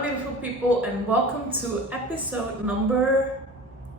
my beautiful people, and welcome to episode number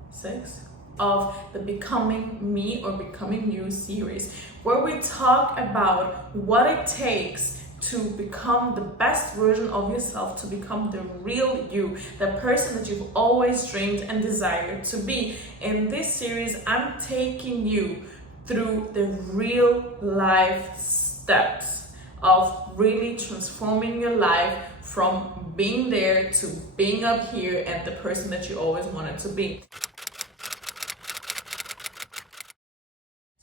6 of the Becoming Me or Becoming You series, where we talk about what it takes to become the best version of yourself, to become the real you, the person that you've always dreamed and desired to be. In this series, I'm taking you through the real life steps of really transforming your life from being there to being up here and the person that you always wanted to be.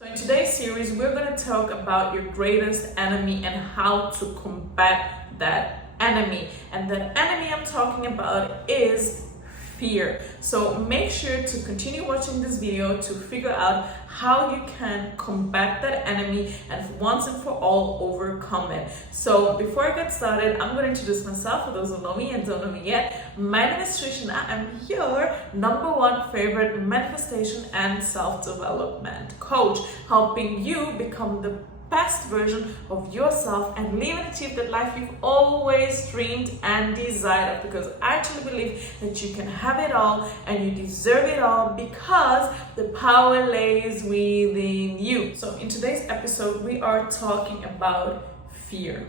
So in today's series, we're going to talk about your greatest enemy and how to combat that enemy. And that enemy I'm talking about is fear. So make sure to continue watching this video to figure out how you can combat that enemy and once and for all overcome it. So before I get started, I'm going to introduce myself for those who know me and don't know me yet. My name is Trisha and I am your #1 favorite manifestation and self-development coach, helping you become the best version of yourself and live and achieve that life you've always dreamed and desired, because I actually believe that you can have it all and you deserve it all because the power lays within you. So in today's episode, we are talking about fear.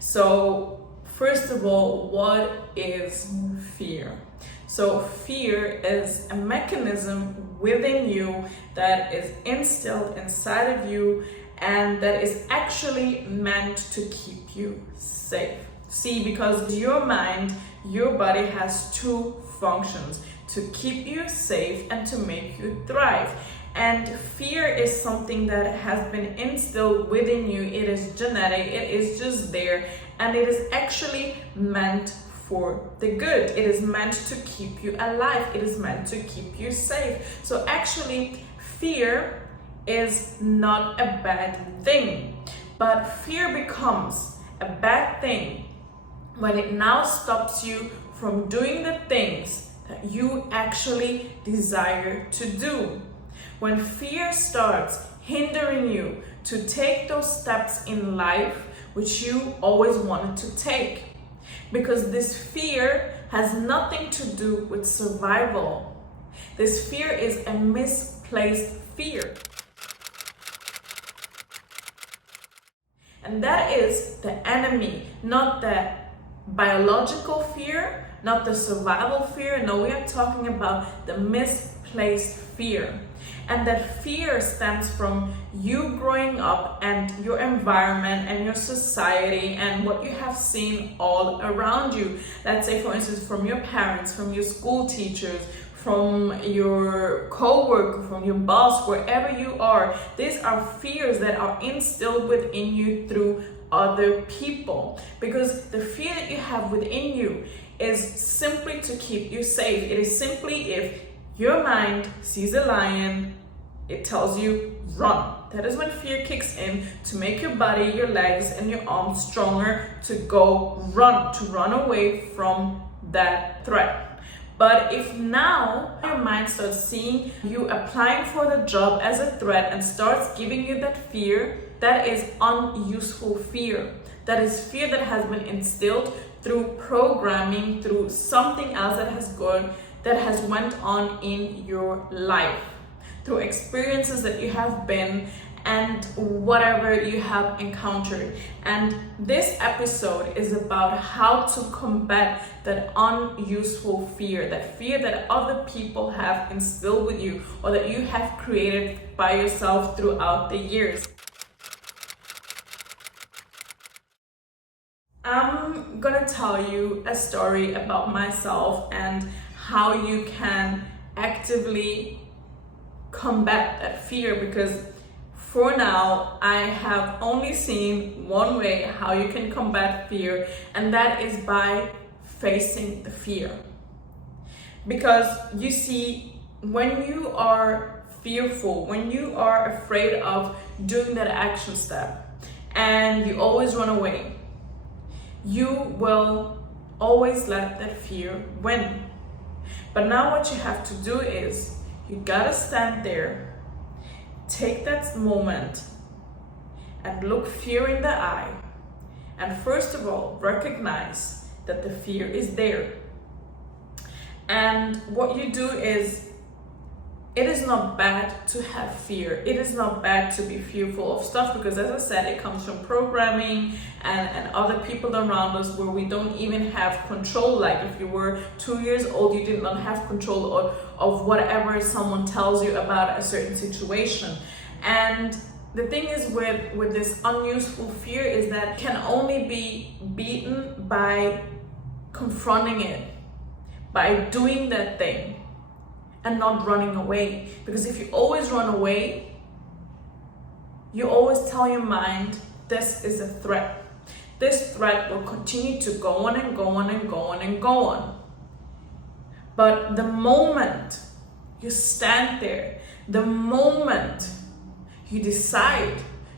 So first of all, what is fear? So fear is a mechanism within you that is instilled inside of you and that is actually meant to keep you safe. See, because your mind, your body has two functions: to keep you safe and to make you thrive. And fear is something that has been instilled within you. It is genetic, it is just there, and it is actually meant for the good. It is meant to keep you alive. It is meant to keep you safe. So actually, fear is not a bad thing, but fear becomes a bad thing when it now stops you from doing the things that you actually desire to do. When fear starts hindering you to take those steps in life which you always wanted to take, because this fear has nothing to do with survival. This fear is a misplaced fear. And that is the enemy, not the biological fear, not the survival fear. No, we are talking about the misplaced fear. And that fear stems from you growing up and your environment and your society and what you have seen all around you. Let's say, for instance, from your parents, from your school teachers, from your co-worker, from your boss, wherever you are. These are fears that are instilled within you through other people, because the fear that you have within you is simply to keep you safe. It is simply if your mind sees a lion, it tells you run. That is when fear kicks in, to make your body, your legs and your arms stronger to go run, to run away from that threat. But if now your mind starts seeing you applying for the job as a threat and starts giving you that fear, that is unuseful fear. That is fear that has been instilled through programming, through something else that has went on in your life, through experiences that you have been and whatever you have encountered. And this episode is about how to combat that unuseful fear, that fear that other people have instilled with you or that you have created by yourself throughout the years. I'm gonna tell you a story about myself and how you can actively combat that fear, because for now, I have only seen one way how you can combat fear, and that is by facing the fear. Because you see, when you are fearful, when you are afraid of doing that action step and you always run away, you will always let that fear win. But now what you have to do is you gotta stand there, take that moment and look fear in the eye, and first of all recognize that the fear is there. And what you do is, it is not bad to have fear. It is not bad to be fearful of stuff, because as I said, it comes from programming and other people around us where we don't even have control. Like if you were 2 years old, you did not have control of whatever someone tells you about a certain situation. And the thing is with this unuseful fear is that it can only be beaten by confronting it, by doing that thing and not running away. Because if you always run away, you always tell your mind, this is a threat. This threat will continue to go on and go on and go on and go on. But the moment you stand there, the moment you decide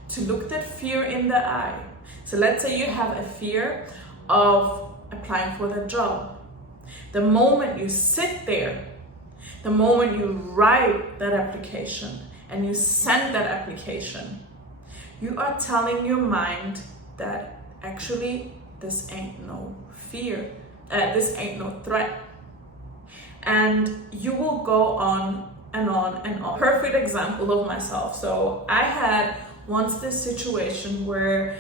to look that fear in the eye. So let's say you have a fear of applying for the job. The moment you sit there, the moment you write that application and you send that application, you are telling your mind that actually this ain't no fear, this ain't no threat. And you will go on and on and on. Perfect example of myself. So I had once this situation where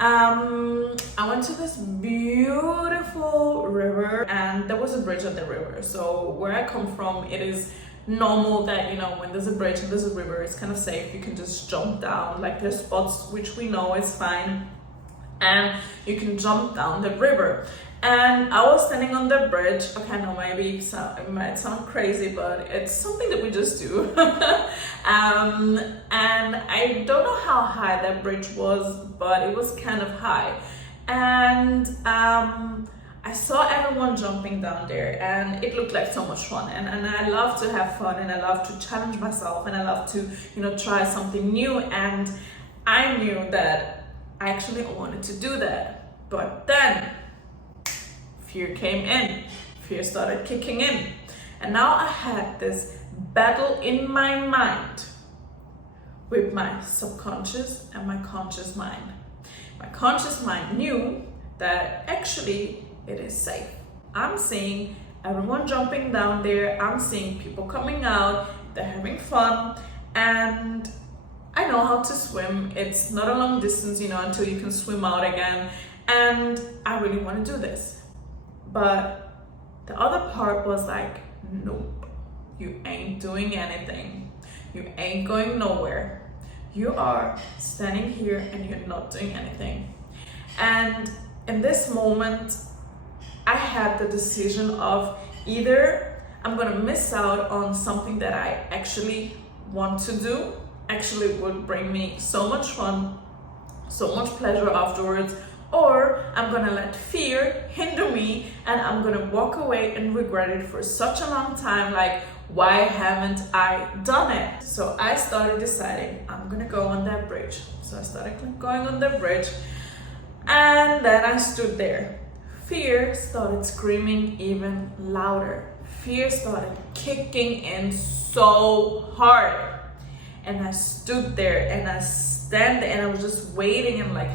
I went to this beautiful river, and there was a bridge at the river. So where I come from, it is normal that, you know, when there's a bridge and there's a river, it's kind of safe. You can just jump down. Like there's spots which we know is fine, and you can jump down the river. And I was standing on the bridge. Okay, no, maybe it might sound crazy, but it's something that we just do. And I don't know how high that bridge was, but it was kind of high. And I saw everyone jumping down there, and it looked like so much fun. And I love to have fun, and I love to challenge myself, and I love to, you know, try something new. And I knew that I actually wanted to do that. But then fear came in, fear started kicking in. And now I had this battle in my mind with my subconscious and my conscious mind. My conscious mind knew that actually it is safe. I'm seeing everyone jumping down there, I'm seeing people coming out, they're having fun, and I know how to swim. It's not a long distance, you know, until you can swim out again, and I really want to do this. But the other part was like, nope, you ain't doing anything. You ain't going nowhere. You are standing here and you're not doing anything. And in this moment, I had the decision of either I'm gonna miss out on something that I actually want to do, actually would bring me so much fun, so much pleasure afterwards, or I'm gonna let fear hinder me and I'm gonna walk away and regret it for such a long time, like, why haven't I done it? So I started deciding I'm gonna go on that bridge. So I started going on the bridge, and then I stood there. Fear started screaming even louder. Fear started kicking in so hard. And I stood there and I stand there and I was just waiting and like,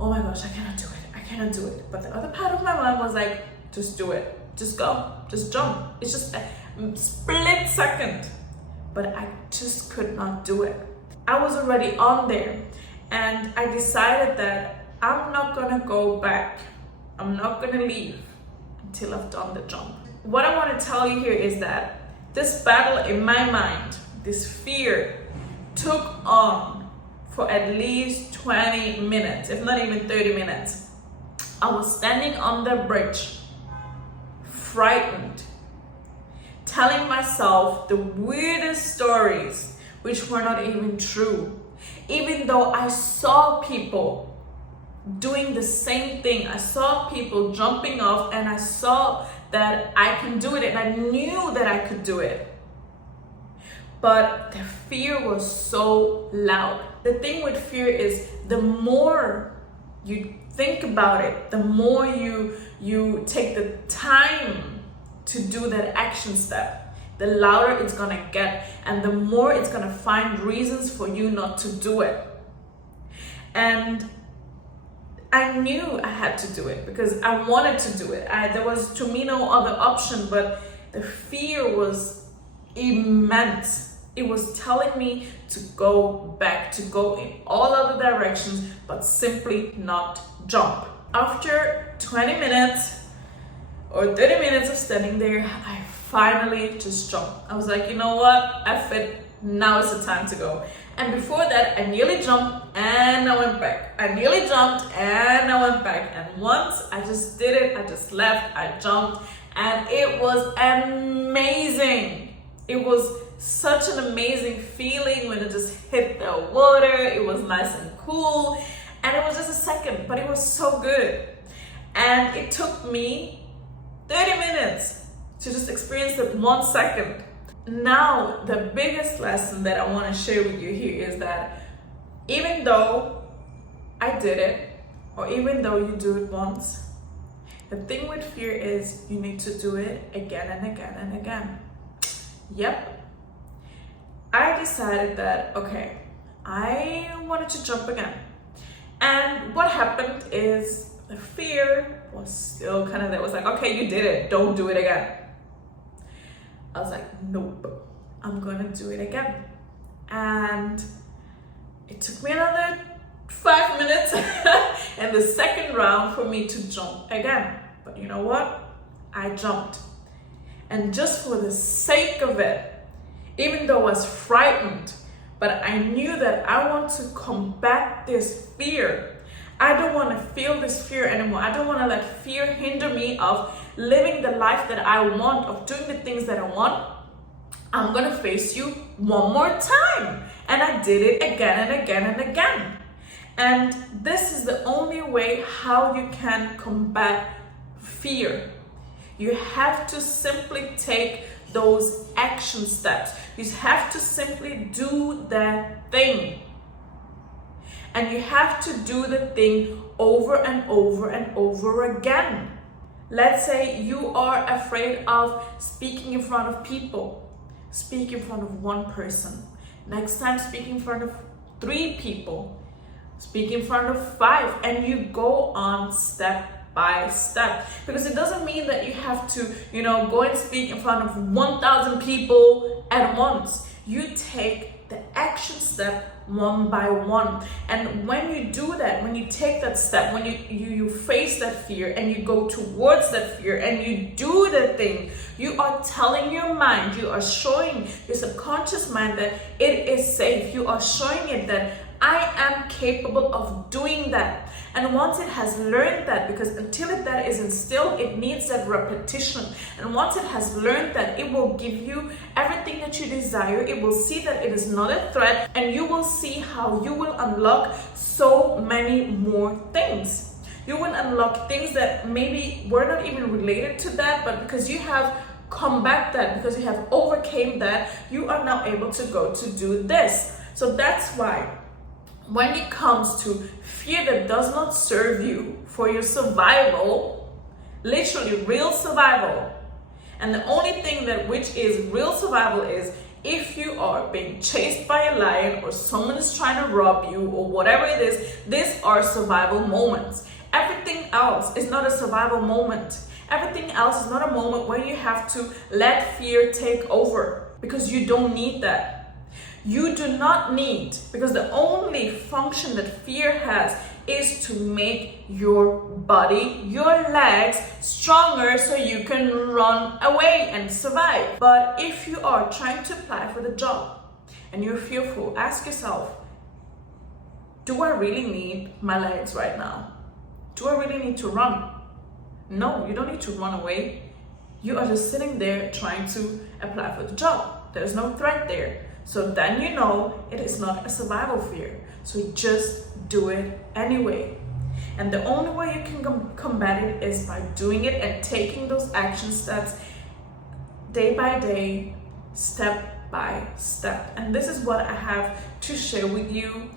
oh my gosh, I cannot do it. I cannot do it. But the other part of my mind was like, just do it. Just go. Just jump. It's just a split second. But I just could not do it. I was already on there, and I decided that I'm not gonna go back. I'm not gonna leave until I've done the jump. What I want to tell you here is that this battle in my mind, this fear, took on for at least 20 minutes, if not even 30 minutes. I was standing on the bridge, frightened, telling myself the weirdest stories which were not even true. Even though I saw people doing the same thing, I saw people jumping off, and I saw that I can do it, and I knew that I could do it. But the fear was so loud. The thing with fear is the more you think about it, the more you take the time to do that action step, the louder it's gonna get, and the more it's gonna find reasons for you not to do it. And I knew I had to do it because I wanted to do it. There was to me no other option, but the fear was immense. It was telling me to go back, to go in all other directions, but simply not jump. After 20 minutes or 30 minutes of standing there, I finally just jumped. I was like, you know what? F it. Now is the time to go. And before that, I nearly jumped and I went back. I nearly jumped and I went back. And once I just did it, I just left, I jumped, and it was amazing. It was such an amazing feeling when it just hit the water. It was nice and cool. And it was just a second, but it was so good. And it took me 30 minutes to just experience that 1 second. Now, the biggest lesson that I want to share with you here is that even though I did it, or even though you do it once, the thing with fear is you need to do it again and again and again. Yep. I decided that, okay, I wanted to jump again. And what happened is the fear was still kind of there. It was like, okay, you did it. Don't do it again. I was like, nope, I'm gonna do it again. And it took me another 5 minutes and the second round for me to jump again. But you know what? I jumped. And just for the sake of it, even though I was frightened, but I knew that I want to combat this fear. I don't want to feel this fear anymore. I don't want to let fear hinder me of living the life that I want, of doing the things that I want. I'm going to face you one more time. And I did it again and again and again. And this is the only way how you can combat fear. You have to simply take those action steps. You have to simply do that thing. And you have to do the thing over and over and over again. Let's say you are afraid of speaking in front of people. Speak in front of one person. Next time, speak in front of 3 people. Speak in front of 5. And you go on step by step. Because it doesn't mean that you have to, go and speak in front of 1,000 people at once. You take the action step one by one. And when you do that, when you take that step, when you face that fear and you go towards that fear and you do the thing, you are telling your mind, you are showing your subconscious mind that it is safe. You are showing it that I am capable of doing that. And once it has learned that, because until that is instilled, it needs that repetition. And once it has learned that, it will give you everything that you desire. It will see that it is not a threat, and you will see how you will unlock so many more things. You will unlock things that maybe were not even related to that, but because you have combat that, because you have overcame that, you are now able to go to do this. So that's why when it comes to fear that does not serve you for your survival, literally real survival, and the only thing that which is real survival is if you are being chased by a lion or someone is trying to rob you or whatever it is, these are survival moments. Everything else is not a survival moment. Everything else is not a moment where you have to let fear take over, because you don't need that. You do not need, because the only function that fear has is to make your body, your legs stronger so you can run away and survive. But if you are trying to apply for the job and you're fearful, ask yourself, do I really need my legs right now? Do I really need to run? No, you don't need to run away. You are just sitting there trying to apply for the job. There's no threat there. So then you know it is not a survival fear. So just do it anyway. And the only way you can combat it is by doing it and taking those action steps day by day, step by step. And this is what I have to share with you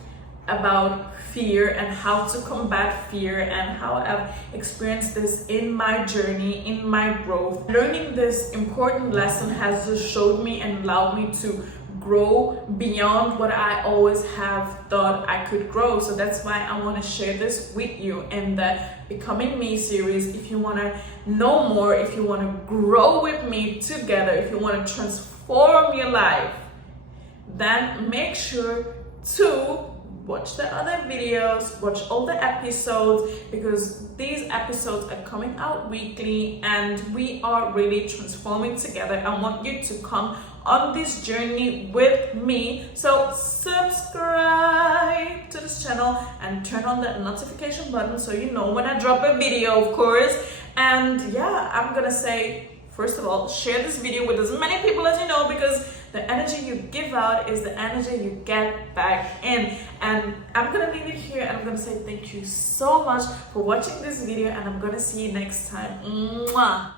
about fear and how to combat fear and how I've experienced this in my journey, in my growth. Learning this important lesson has just showed me and allowed me to grow beyond what I always have thought I could grow. So that's why I want to share this with you in the Becoming Me series. If you want to know more, if you want to grow with me together, if you want to transform your life, then make sure to watch the other videos, watch all the episodes, because these episodes are coming out weekly and we are really transforming together. I want you to come on this journey with me. So subscribe to this channel and turn on the notification button so you know when I drop a video, of course. And yeah, I'm gonna say, first of all, share this video with as many people as you know, because the energy you give out is the energy you get back in. And I'm gonna leave it here and I'm gonna say thank you so much for watching this video, and I'm gonna see you next time. Mwah.